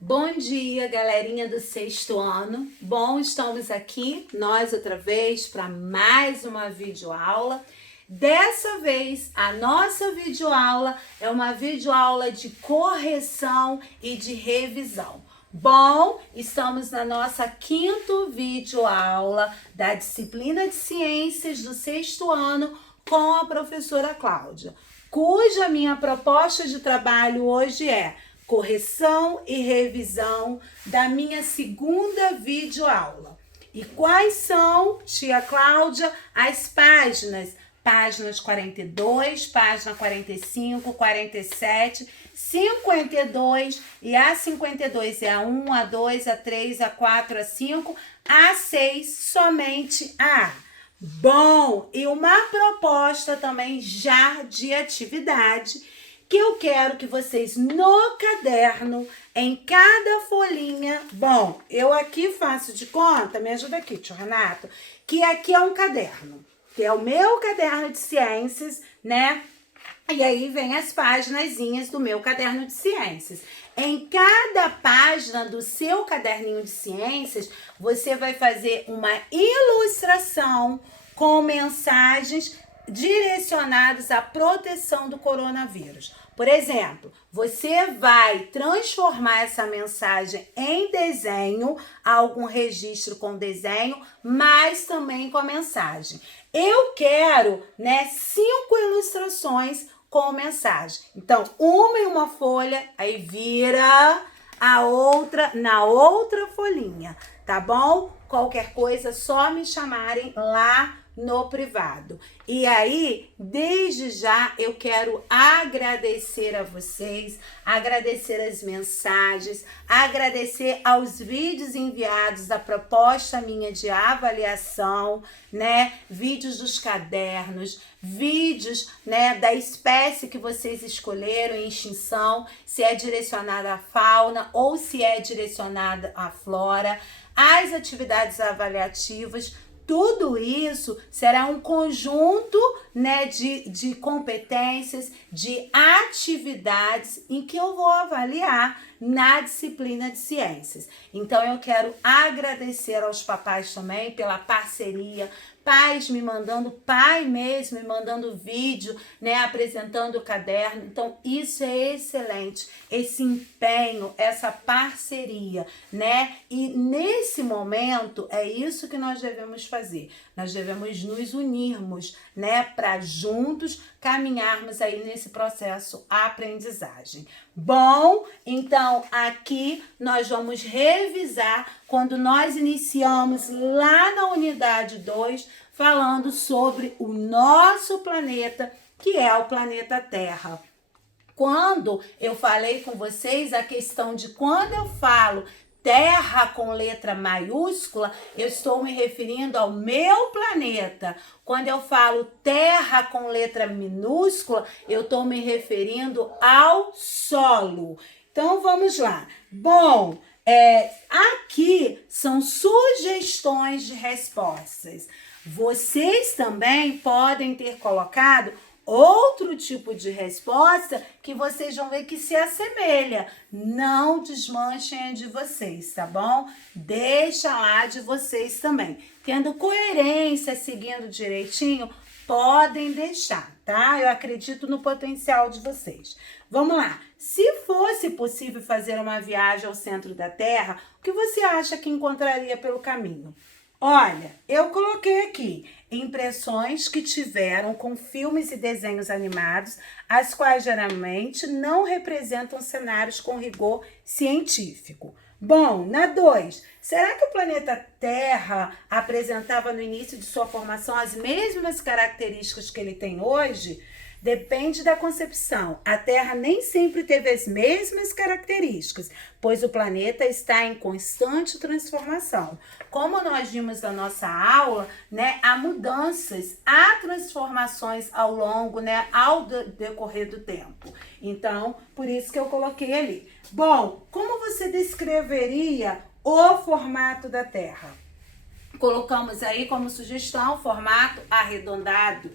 Bom dia, galerinha do sexto ano. Bom, estamos aqui, nós outra vez, para mais uma videoaula. Dessa vez, a nossa videoaula é uma videoaula de correção e de revisão. Bom, estamos na nossa quinta videoaula da disciplina de Ciências do sexto ano com a professora Cláudia, cuja minha proposta de trabalho hoje é correção e revisão da minha segunda videoaula. E quais são, tia Cláudia, as páginas? Páginas 42, página 45, 47, 52 e a 52 é a 1, a 2, a 3, a 4, a 5, a 6, somente a. Bom, e uma proposta também já de atividade que eu quero que vocês no caderno, em cada folhinha, bom, eu aqui faço de conta, me ajuda aqui, tio Renato, que aqui é um caderno, que é o meu caderno de ciências, né? E aí vem as paginazinhas do meu caderno de ciências. Em cada página do seu caderninho de ciências, você vai fazer uma ilustração com mensagens direcionados à proteção do coronavírus. Por exemplo, você vai transformar essa mensagem em desenho, algum registro com desenho, mas também com a mensagem. Eu quero, 5 ilustrações com mensagem. Então, uma em uma folha, aí vira a outra na outra folhinha, tá bom? Qualquer coisa, só me chamarem lá no privado. E aí, desde já, eu quero agradecer a vocês, agradecer as mensagens, agradecer aos vídeos enviados da proposta minha de avaliação, Vídeos dos cadernos, vídeos, da espécie que vocês escolheram em extinção, se é direcionada à fauna ou se é direcionada à flora, as atividades avaliativas. Tudo isso será um conjunto, de competências, de atividades em que eu vou avaliar na disciplina de ciências. Então, eu quero agradecer aos papais também pela parceria, pai mesmo me mandando vídeo, apresentando o caderno. Então, isso é excelente, esse empenho, essa parceria, E nesse momento, é isso que nós devemos fazer. Nós devemos nos unirmos, para juntos caminharmos aí nesse processo aprendizagem. Bom, então aqui nós vamos revisar quando nós iniciamos lá na unidade 2, falando sobre o nosso planeta, que é o planeta Terra. Quando eu falei com vocês a questão de quando eu falo Terra com letra maiúscula, eu estou me referindo ao meu planeta. Quando eu falo Terra com letra minúscula, eu estou me referindo ao solo. Então, vamos lá. Bom, aqui são sugestões de respostas. Vocês também podem ter colocado outro tipo de resposta que vocês vão ver que se assemelha. Não desmanchem a de vocês, tá bom? Deixa lá de vocês também. Tendo coerência, seguindo direitinho, podem deixar, tá? Eu acredito no potencial de vocês. Vamos lá. Se fosse possível fazer uma viagem ao centro da Terra, o que você acha que encontraria pelo caminho? Olha, eu coloquei aqui impressões que tiveram com filmes e desenhos animados, as quais geralmente não representam cenários com rigor científico. Bom, na 2, será que o planeta Terra apresentava no início de sua formação as mesmas características que ele tem hoje? Depende da concepção. A Terra nem sempre teve as mesmas características, pois o planeta está em constante transformação. Como nós vimos na nossa aula, há mudanças, há transformações ao longo, ao decorrer do tempo. Então, por isso que eu coloquei ali. Bom, como você descreveria o formato da Terra? Colocamos aí como sugestão formato arredondado,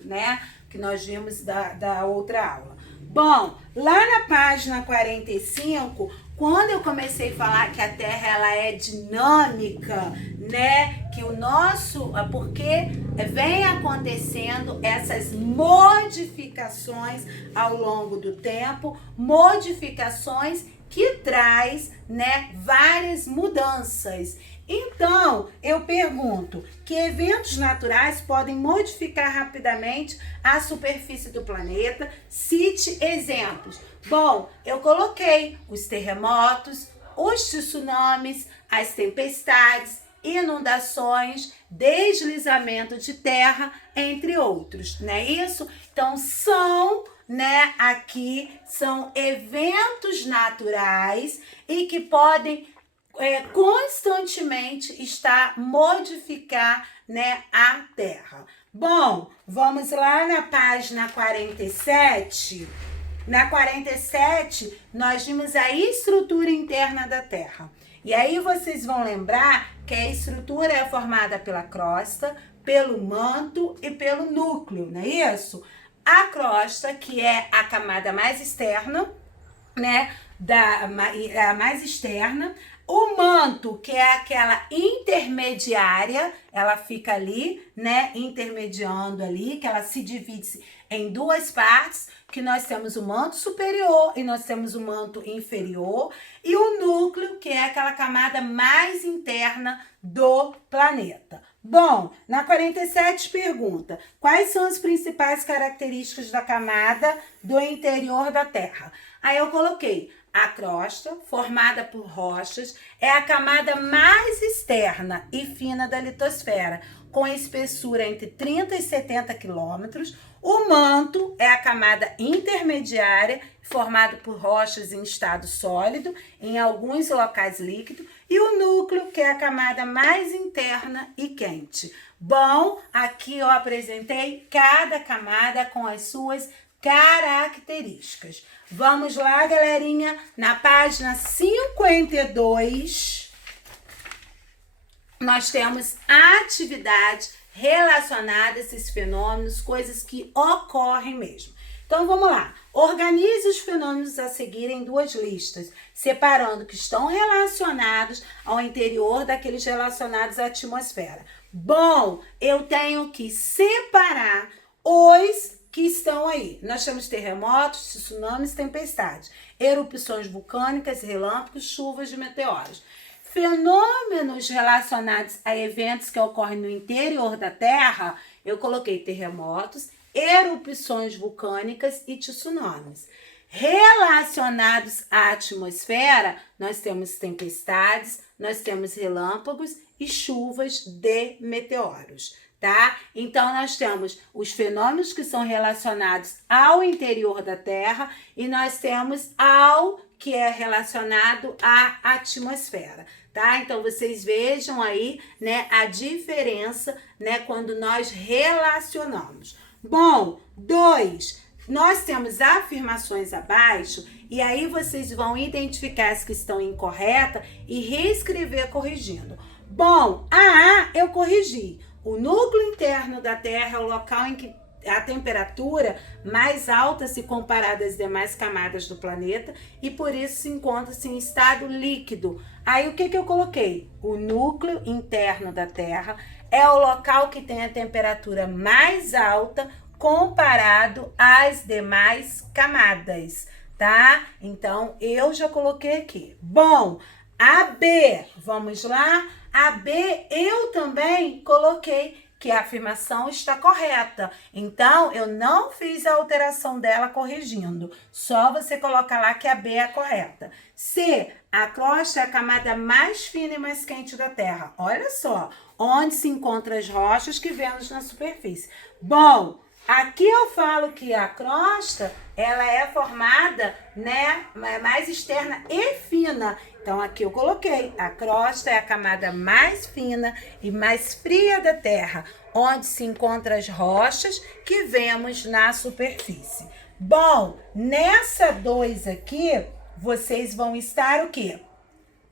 que nós vimos da outra aula. Bom, lá na página 45, quando eu comecei a falar que a Terra ela é dinâmica, né? Que o nosso, porque vem acontecendo essas modificações ao longo do tempo, modificações que traz, né, várias mudanças. Então, eu pergunto, que eventos naturais podem modificar rapidamente a superfície do planeta? Cite exemplos. Bom, eu coloquei os terremotos, os tsunamis, as tempestades, inundações, deslizamento de terra, entre outros, não é isso? Então, aqui são eventos naturais e que podem constantemente modificar, né, a Terra. Bom, vamos lá na página 47. Na 47, nós vimos a estrutura interna da Terra. E aí vocês vão lembrar que a estrutura é formada pela crosta, pelo manto e pelo núcleo, não é isso? A crosta, que é a camada mais externa, né, a mais externa. O manto, que é aquela intermediária, ela fica ali, né, intermediando ali, que ela se divide em duas partes, que nós temos o manto superior e nós temos o manto inferior, e o núcleo, que é aquela camada mais interna do planeta. Bom, na 47 pergunta, quais são as principais características da camada do interior da Terra? Aí eu coloquei a crosta, formada por rochas, é a camada mais externa e fina da litosfera, com espessura entre 30 e 70 quilômetros. O manto é a camada intermediária, formada por rochas em estado sólido, em alguns locais líquido, e o núcleo, que é a camada mais interna e quente. Bom, aqui eu apresentei cada camada com as suas características. Vamos lá, galerinha, na página 52, nós temos atividades relacionadas a esses fenômenos, coisas que ocorrem mesmo. Então, vamos lá. Organize os fenômenos a seguir em duas listas, separando que estão relacionados ao interior daqueles relacionados à atmosfera. Bom, eu tenho que separar os que estão aí. Nós temos terremotos, tsunamis, tempestades, erupções vulcânicas, relâmpagos, chuvas de meteoros. Fenômenos relacionados a eventos que ocorrem no interior da Terra, eu coloquei terremotos, erupções vulcânicas e tsunamis. Relacionados à atmosfera, nós temos tempestades, nós temos relâmpagos e chuvas de meteoros. Tá? Então, nós temos os fenômenos que são relacionados ao interior da Terra e nós temos ao que é relacionado à atmosfera, tá? Então, vocês vejam aí, né, a diferença, né, quando nós relacionamos. Bom, 2, nós temos afirmações abaixo e aí vocês vão identificar as que estão incorretas e reescrever corrigindo. Bom, a A eu corrigi. O núcleo interno da Terra é o local em que a temperatura mais alta se comparada às demais camadas do planeta e por isso se encontra-se em estado líquido. Aí o que eu coloquei? O núcleo interno da Terra é o local que tem a temperatura mais alta comparado às demais camadas, tá? Então eu já coloquei aqui. Bom, a B, vamos lá? A B eu também coloquei que a afirmação está correta. Então, eu não fiz a alteração dela corrigindo. Só você coloca lá que a B é correta. C, a crosta é a camada mais fina e mais quente da Terra. Olha só, onde se encontram as rochas que vemos na superfície. Bom, aqui eu falo que a crosta, ela é formada, né, mais externa e fina. Então, aqui eu coloquei, a crosta é a camada mais fina e mais fria da Terra, onde se encontram as rochas que vemos na superfície. Bom, nessa 2 aqui, vocês vão estar o quê?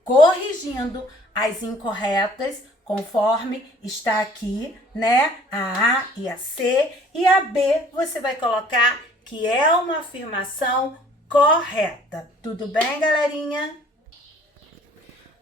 Corrigindo as incorretas, conforme está aqui, né? A A e a C. E a B, você vai colocar que é uma afirmação correta. Tudo bem, galerinha?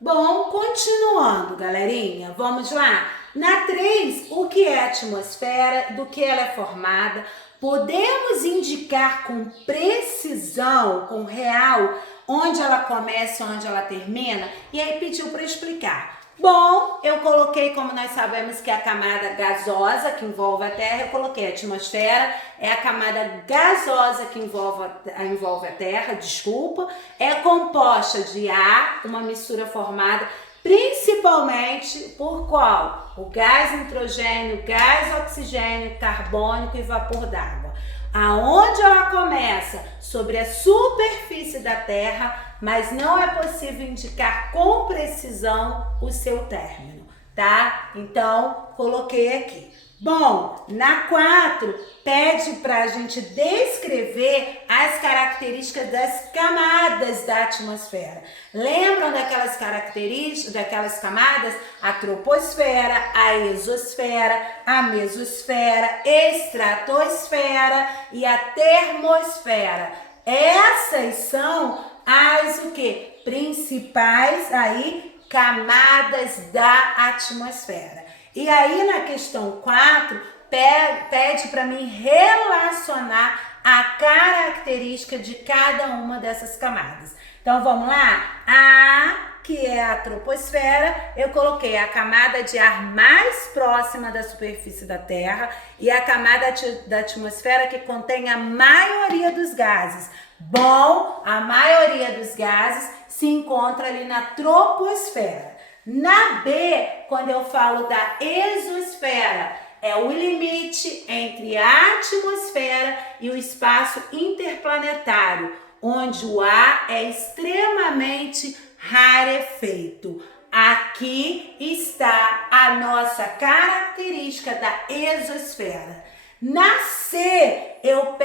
Bom, continuando, galerinha, vamos lá? Na 3, o que é a atmosfera, do que ela é formada, podemos indicar com precisão, com real, onde ela começa e onde ela termina? E aí pediu para explicar. Bom, eu coloquei, como nós sabemos que é a camada gasosa que envolve a Terra, eu coloquei a atmosfera, é a camada gasosa que envolve a Terra, desculpa, é composta de ar, uma mistura formada principalmente por qual? O gás nitrogênio, gás oxigênio, carbônico e vapor d'água. Aonde ela começa? Sobre a superfície da Terra, mas não é possível indicar com precisão o seu término, tá? Então, coloquei aqui. Bom, na 4, pede para a gente descrever as características das camadas da atmosfera. Lembram daquelas características, daquelas camadas? A troposfera, a exosfera, a mesosfera, estratosfera e a termosfera. Essas são as o quê? Principais aí camadas da atmosfera. E aí na questão 4, pede para mim relacionar a característica de cada uma dessas camadas. Então vamos lá? A, que é a troposfera, eu coloquei a camada de ar mais próxima da superfície da Terra e a camada da atmosfera que contém a maioria dos gases. Bom, a maioria dos gases se encontra ali na troposfera. Na B, quando eu falo da exosfera, é o limite entre a atmosfera e o espaço interplanetário, onde o ar é extremamente rarefeito. Aqui está a nossa característica da exosfera. Na C, eu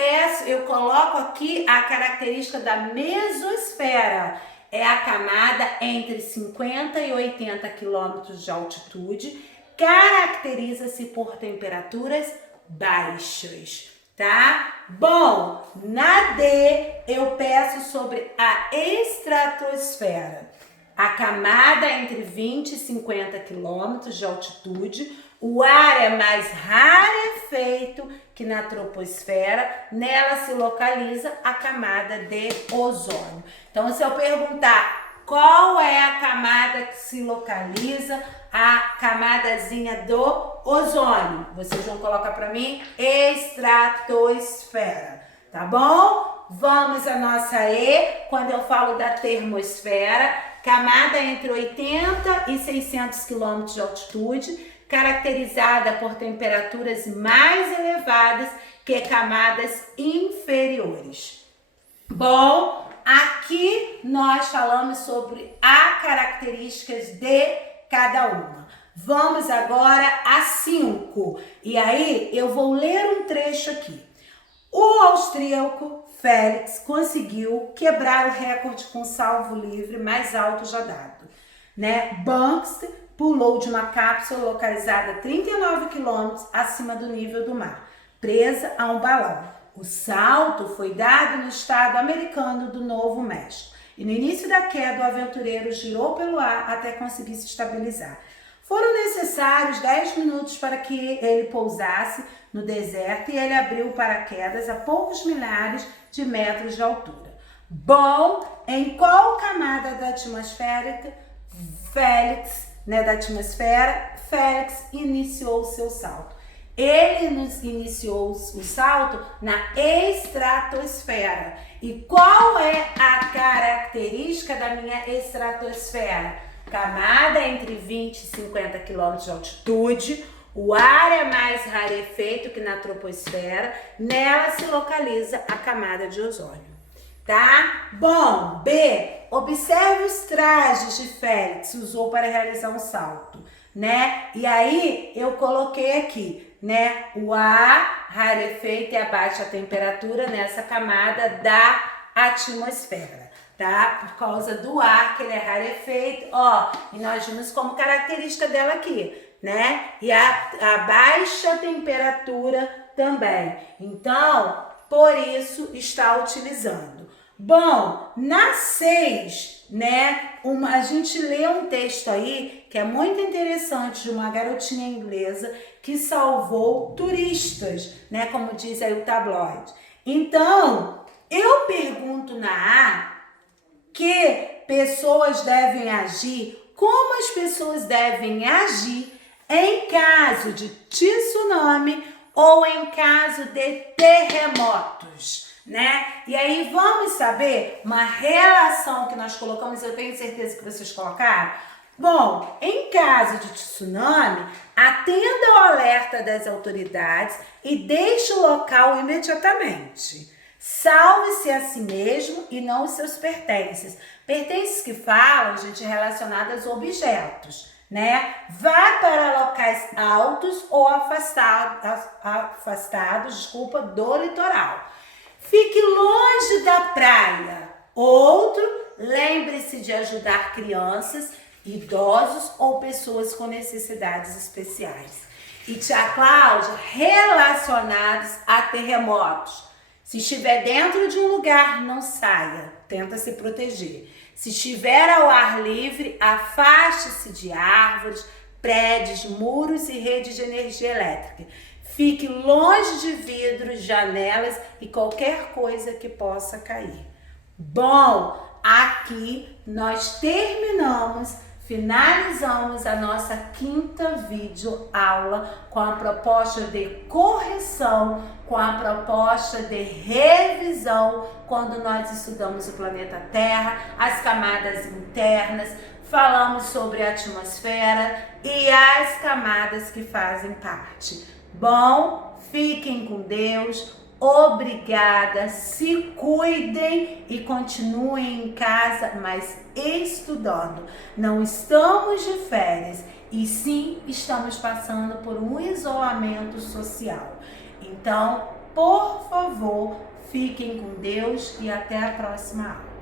coloco aqui a característica da mesosfera. É a camada entre 50 e 80 quilômetros de altitude, caracteriza-se por temperaturas baixas, tá? Bom, na D eu peço sobre a estratosfera, a camada entre 20 e 50 quilômetros de altitude, o ar é mais rarefeito que na troposfera, nela se localiza a camada de ozônio. Então, se eu perguntar qual é a camada que se localiza, a camadazinha do ozônio, vocês vão colocar para mim estratosfera, tá bom? Vamos à nossa E, quando eu falo da termosfera, camada entre 80 e 600 quilômetros de altitude, caracterizada por temperaturas mais elevadas que camadas inferiores. Bom, aqui nós falamos sobre as características de cada uma. Vamos agora a 5. E aí eu vou ler um trecho aqui. O austríaco Félix conseguiu quebrar o recorde com salto livre mais alto já dado, né? Banks pulou de uma cápsula localizada a 39 quilômetros acima do nível do mar, presa a um balão. O salto foi dado no estado americano do Novo México e no início da queda o aventureiro girou pelo ar até conseguir se estabilizar. Foram necessários 10 minutos para que ele pousasse no deserto e ele abriu o paraquedas a poucos milhares de metros de altura. Bom, em qual camada da atmosfera Félix iniciou o seu salto? Ele iniciou o salto na estratosfera. E qual é a característica da minha estratosfera? Camada entre 20 e 50 km de altitude, o ar é mais rarefeito que na troposfera, nela se localiza a camada de ozônio, tá? Bom, B, observe os trajes de Félix usou para realizar um salto, né? E aí eu coloquei aqui, né? O ar rarefeito e a baixa temperatura nessa camada da atmosfera. Tá? Por causa do ar, que ele é rarefeito, ó, e nós vimos como característica dela aqui, né? E a baixa temperatura também. Então, por isso está utilizando. Bom, na 6, né, a gente lê um texto aí que é muito interessante de uma garotinha inglesa que salvou turistas, né, como diz aí o tabloide. Então, eu pergunto na A que pessoas devem agir, como as pessoas devem agir em caso de tsunami ou em caso de terremotos, né? E aí vamos saber uma relação que nós colocamos, eu tenho certeza que vocês colocaram. Bom, em caso de tsunami, atenda ao alerta das autoridades e deixe o local imediatamente. Salve-se a si mesmo e não os seus pertences. Pertences que falam, gente, relacionadas a objetos, né? Vá para locais altos ou afastados, do litoral. Fique longe da praia. Outro, lembre-se de ajudar crianças, idosos ou pessoas com necessidades especiais. E tia Cláudia, relacionados a terremotos. Se estiver dentro de um lugar, não saia, tenta se proteger. Se estiver ao ar livre, afaste-se de árvores, prédios, muros e redes de energia elétrica. Fique longe de vidros, janelas e qualquer coisa que possa cair. Bom, aqui nós finalizamos a nossa 5ª videoaula com a proposta de correção, com a proposta de revisão, quando nós estudamos o planeta Terra, as camadas internas, falamos sobre a atmosfera e as camadas que fazem parte. Bom, fiquem com Deus. Obrigada, se cuidem e continuem em casa, mas estudando. Não estamos de férias e sim estamos passando por um isolamento social. Então, por favor, fiquem com Deus e até a próxima aula.